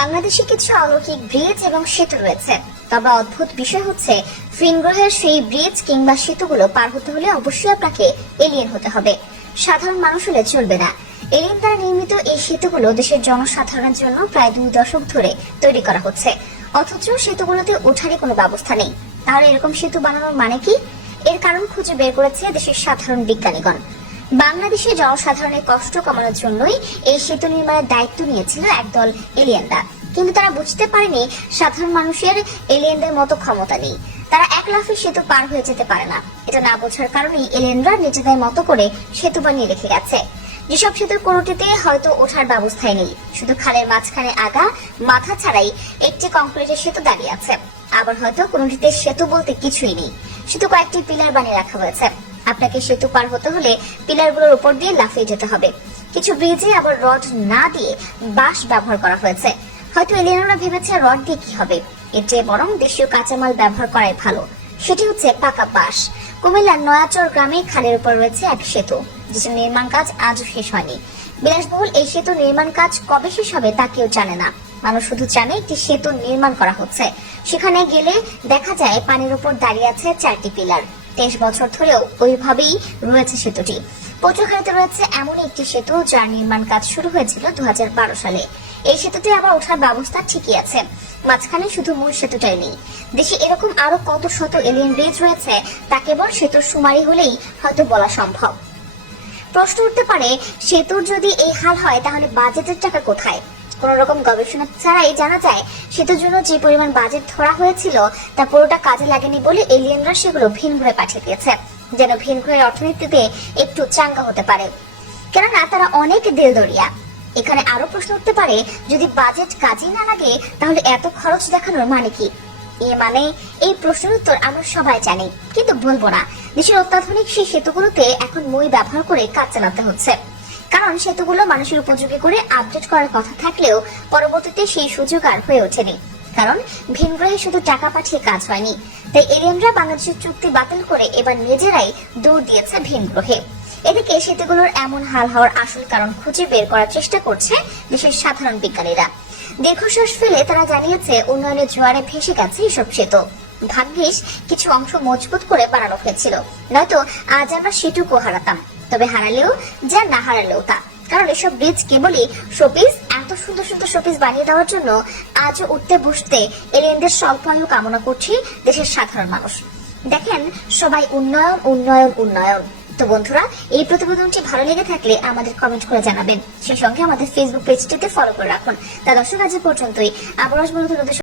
বাংলাদেশে কিছু অলৌকিক ব্রিজ এবং সেতু রয়েছে, তবে অদ্ভুত বিষয় হচ্ছে ফিন গ্রহের সেই ব্রিজ কিংবা সেতুগুলো পার হতে হলে অবশ্যই আপনাকে এলিয়েন হতে হবে। সাধারণ মানুষ হলে চলবে না। এলিয়েন দ্বারা নির্মিত এই সেতুগুলো দেশের জনসাধারণের জন্য প্রায় 2 দশক ধরে তৈরি করা হচ্ছে, অথচ সেতুগুলোতে ওঠারই কোনো ব্যবস্থা নেই। তাহলে এরকম সেতু বানানোর মানে কি? এর কারণ খুঁজে বের করেছে দেশের সাধারণ বিজ্ঞানীগণ। বাংলাদেশের জনসাধারণের কষ্ট কমানোর জন্যই এই সেতু নির্মাণের দায়িত্ব নিয়েছিল একদল এলিয়েনরা, কিন্তু তারা বুঝতে পারেনি সাধারণ মানুষের এলিয়েনদের মতো ক্ষমতা নেই। তারা এক লাফে সেতু পার হয়ে যেতে পারে না। এটা না বোঝার কারণেই এলিয়েনরা নিজেদের মতো করে সেতু বানিয়ে রেখে গেছে। যেসব সেতুর কোনোটিতে হয়তো ওঠার ব্যবস্থাই নেই, শুধু খালের মাঝখানে আগা মাথা ছাড়াই একটি কংক্রিটের সেতু দাঁড়িয়ে আছে। আবার হয়তো কোনোটিতে সেতু বলতে কিছুই নেই, শুধু কয়েকটি পিলার বানিয়ে রাখা হয়েছে। আপনাকে সেতু পার হতে হলে পিলারগুলোর উপর দিয়ে লাফিয়ে যেতে হবে। কিছু ব্রিজে আবার রড না দিয়ে বাঁশ ব্যবহার করা হয়েছে। হয়তো এলিয়েনরা ভেবেছে রড দিয়ে কি হবে, এর চেয়ে বরং দেশীয় কাঁচামাল ব্যবহার করাই ভালো। সেটি হচ্ছে পাকা বাঁশ। কুমিল্লার নয়াচর গ্রামে খালের উপর রয়েছে এক সেতু, যেটির নির্মাণ কাজ আজও শেষ হয়নি। বিলাসবহুল এই সেতু নির্মাণ কাজ কবে শেষ হবে তা কেউ জানে না। মানুষ শুধু জানে একটি সেতু নির্মাণ করা হচ্ছে। সেখানে গেলে দেখা যায় পানির উপর দাঁড়িয়ে আছে 4টি পিলার। 23 বছর ধরেও ওইভাবেই রয়েছে সেতুটি। পটুয়াখালীতে রয়েছে এমন একটি সেতু যার নির্মাণ কাজ শুরু হয়েছিল 2012 সালে। এই সেতুতে আবার ওঠার ব্যবস্থা ঠিকই আছে, মাঝখানে শুধু মূল সেতুটাই নেই। দেশে এরকম আরো কত শত এলিয়েন ব্রিজ রয়েছে তা কেবল সেতুর সুমারি হলেই হয়তো বলা সম্ভব। প্রশ্ন উঠতে পারে, সেতুর যদি এই হাল হয় তাহলে বাজেটের টাকা কোথায়? কোন রকম গবেষণা ছাড়াই জানা যায় সেতুর জন্য যে পরিমাণ বাজেট ধরা হয়েছিল তা পুরোটা কাজে লাগেনি বলে এলিয়েনরা সেগুলো ভিন গ্রহে পাঠিয়ে দিয়েছে, যেন ভিন গ্রহের অর্থনীতিতে একটু চাঙ্গা হতে পারে। কেননা তারা অনেক দিলদরিয়া। এখানে আরো প্রশ্ন উঠতে পারে, যদি বাজেট কাজেই না লাগে তাহলে এত খরচ দেখানোর মানে কি? মানে এই প্রশ্নের উত্তর আমরা সবাই জানি, কিন্তু বলবো না। দেশের অত্যাধুনিক সেই সেতুগুলোতে এখন মই ব্যবহার করে কাজ চালাতে হচ্ছে, কারণ সেতুগুলো মানুষের উপযোগী করে আপডেট করার কথা থাকলেও পরবর্তীতে সেই সুযোগ আর হয়ে ওঠেনি, কারণ ভিন গ্রহে শুধু টাকা পাঠিয়ে কাজ হয়নি। তাই এলিয়েনরা বাংলাদেশের চুক্তি বাতিল করে এবার নিজেরাই দৌড় দিয়েছে ভিন গ্রহে। এদিকে সেতুগুলোর এমন হাল হওয়ার আসল কারণ খুঁজে বের করার চেষ্টা করছে দেশের সাধারণ বিজ্ঞানীরা। দীর্ঘশ্বাস ফেলে তারা জানিয়েছে উন্নয়নের জোয়ারে ভেসে গেছে এসব সেতু। ভাগ্যিস কিছু অংশ মজবুত করে বানানো হয়েছিল, নয়তো আজ আমরা সেটুকু হারাতাম। তবে হারালেও যা, না হারালেও তা, কারণ এসব ব্রিজ কেবলই শোপিস। এত সুন্দর সুন্দর শোপিস বানিয়ে দেওয়ার জন্য আজও উঠতে বসতে এলিয়েনদের স্বল্প আয়ু কামনা করছে দেশের সাধারণ মানুষ। দেখেন, সবাই উন্নয়ন উন্নয়ন উন্নয়ন। তো বন্ধুরা, এই প্রতিবেদনটি ভালো লেগে থাকলে আমাদের কমেন্ট করে জানাবেন। সেই সঙ্গে আমাদের ফেসবুক পেজটিতে ফলো করে রাখুন। তা দর্শক, আজ পর্যন্তই। আবার আসবো নতুন